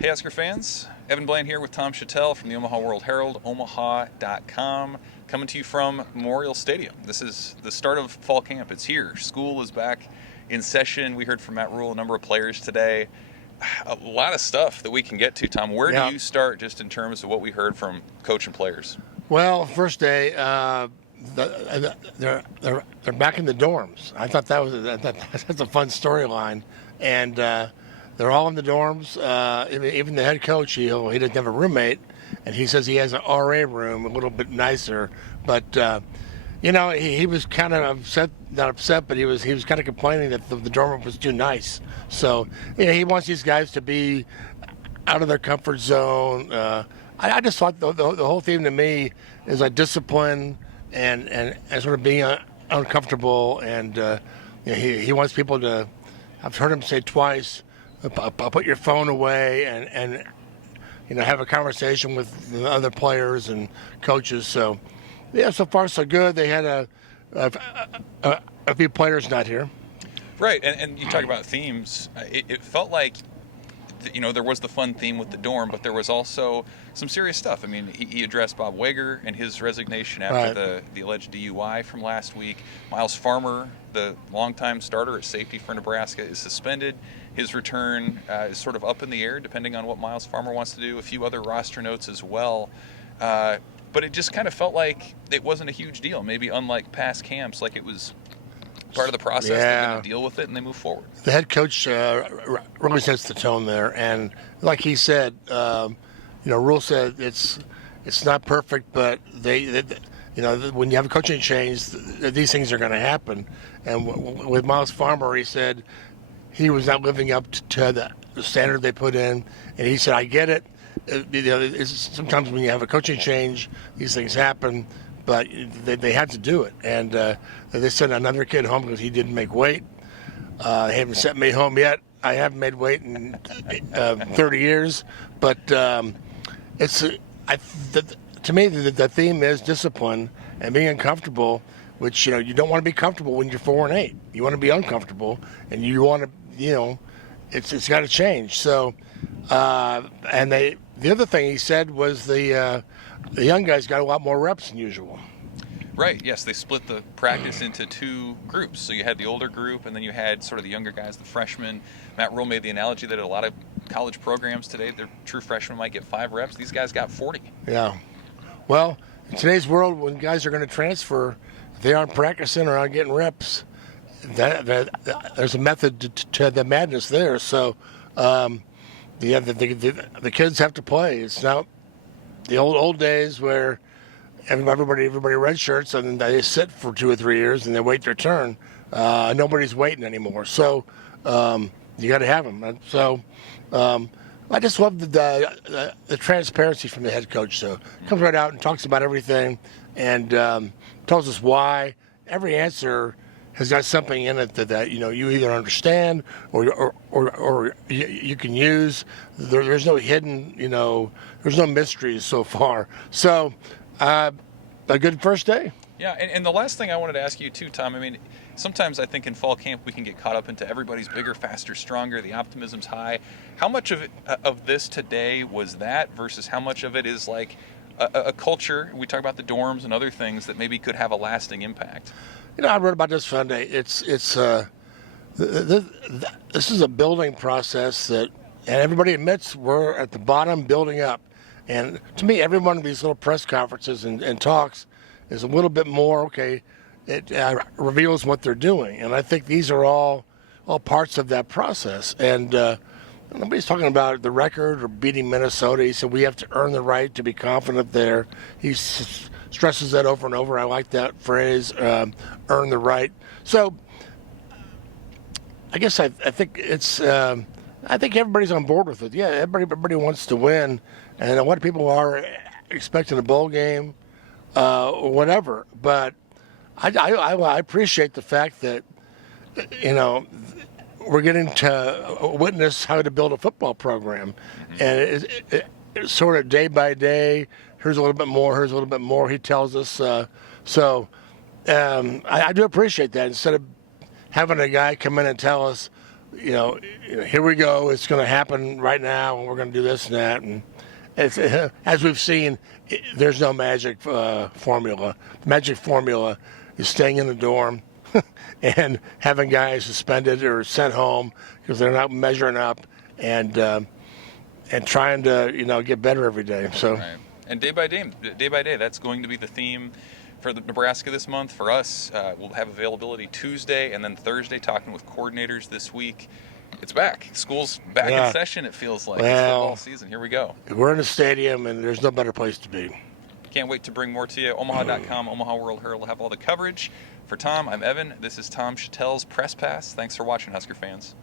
Hey, Husker fans. Evan Blaine here with Tom Shatel from the Omaha World-Herald, omaha.com, coming to you from Memorial Stadium. This is the start of fall camp. It's here. School is back in session. We heard from Matt Rule, a number of players today. A lot of stuff that we can get to, Tom. Where do you start just in terms of what we heard from coach and players? Well, first day, they're back in the dorms. I thought that's a fun storyline, and they're all in the dorms. Even the head coach, he doesn't have a roommate, and he says he has an RA room, a little bit nicer. But he was kind of upset, not upset, but he was kind of complaining that the dorm room was too nice. So he wants these guys to be out of their comfort zone. I just thought the whole theme to me is like discipline and sort of being uncomfortable, and he wants people to. I've heard him say twice, put your phone away and have a conversation with the other players and coaches. So yeah, so far so good. They had a few players not here. Right, and you talk about themes. It felt like there was the fun theme with the dorm, but there was also some serious stuff. I mean, he addressed Bob Wager and his resignation after the alleged DUI from last week. Miles Farmer, the longtime starter at safety for Nebraska, is suspended. His return is sort of up in the air, depending on what Miles Farmer wants to do. A few other roster notes as well. But it just kind of felt like it wasn't a huge deal. Maybe unlike past camps, like it was part of the process. They're going to deal with it and they move forward. The head coach really sets the tone there, and like he said, Rule said it's not perfect, but they when you have a coaching change, these things are going to happen. And with Miles Farmer, he said he was not living up to the standard they put in, and he said, I get it. Sometimes when you have a coaching change, these things happen. But they had to do it, and they sent another kid home because he didn't make weight. They haven't sent me home yet. I haven't made weight in 30 years, but to me the theme is discipline and being uncomfortable. Which you don't want to be comfortable when you're 4-8. You want to be uncomfortable, and you want to it's got to change. So and the other thing he said was the young guys got a lot more reps than usual. Right, yes, they split the practice into two groups. So you had the older group, and then you had sort of the younger guys, the freshmen. Matt Rule made the analogy that a lot of college programs today, their true freshmen might get 5 reps. These guys got 40. Yeah. Well, in today's world, when guys are going to transfer, if they aren't practicing or aren't getting reps, there's a method to the madness there. So, the kids have to play. It's not the old days where everybody red shirts and they sit for 2 or 3 years and they wait their turn. Nobody's waiting anymore. So you got to have them. And so I just love the transparency from the head coach. So comes right out and talks about everything and tells us why. Every answer has got something in it that you either understand or you can use. There's no hidden, there's no mysteries so far. So a good first day. Yeah, and the last thing I wanted to ask you too, Tom, I mean, sometimes I think in fall camp we can get caught up into everybody's bigger, faster, stronger, the optimism's high. How much of this today was that versus how much of it is like a culture, we talk about the dorms and other things that maybe could have a lasting impact? I wrote about this Sunday. This is a building process and everybody admits we're at the bottom building up. And to me, every one of these little press conferences and talks is a little bit more, okay, it reveals what they're doing. And I think these are all parts of that process. And nobody's talking about the record or beating Minnesota. He said we have to earn the right to be confident there. He stresses that over and over. I like that phrase, earn the right. So I guess I think it's I think everybody's on board with it. Yeah, everybody wants to win, and a lot of people are expecting a bowl game, or whatever. But I appreciate the fact that we're getting to witness how to build a football program, and it's sort of day by day. Here's a little bit more. Here's a little bit more. He tells us. I do appreciate that. Instead of having a guy come in and tell us, here we go. It's going to happen right now, and we're going to do this and that. And it's, as we've seen, there's no magic formula. The magic formula is staying in the dorm and having guys suspended or sent home because they're not measuring up, and trying to get better every day. So, right. And day by day, that's going to be the theme for the Nebraska this month. For us, we'll have availability Tuesday and then Thursday, talking with coordinators this week. It's back. School's back in session, it feels like. It's football season. Here we go. We're in a stadium, and there's no better place to be. Can't wait to bring more to you. Omaha.com, Omaha World-Herald will have all the coverage. For Tom, I'm Evan. This is Tom Shatel's Press Pass. Thanks for watching, Husker fans.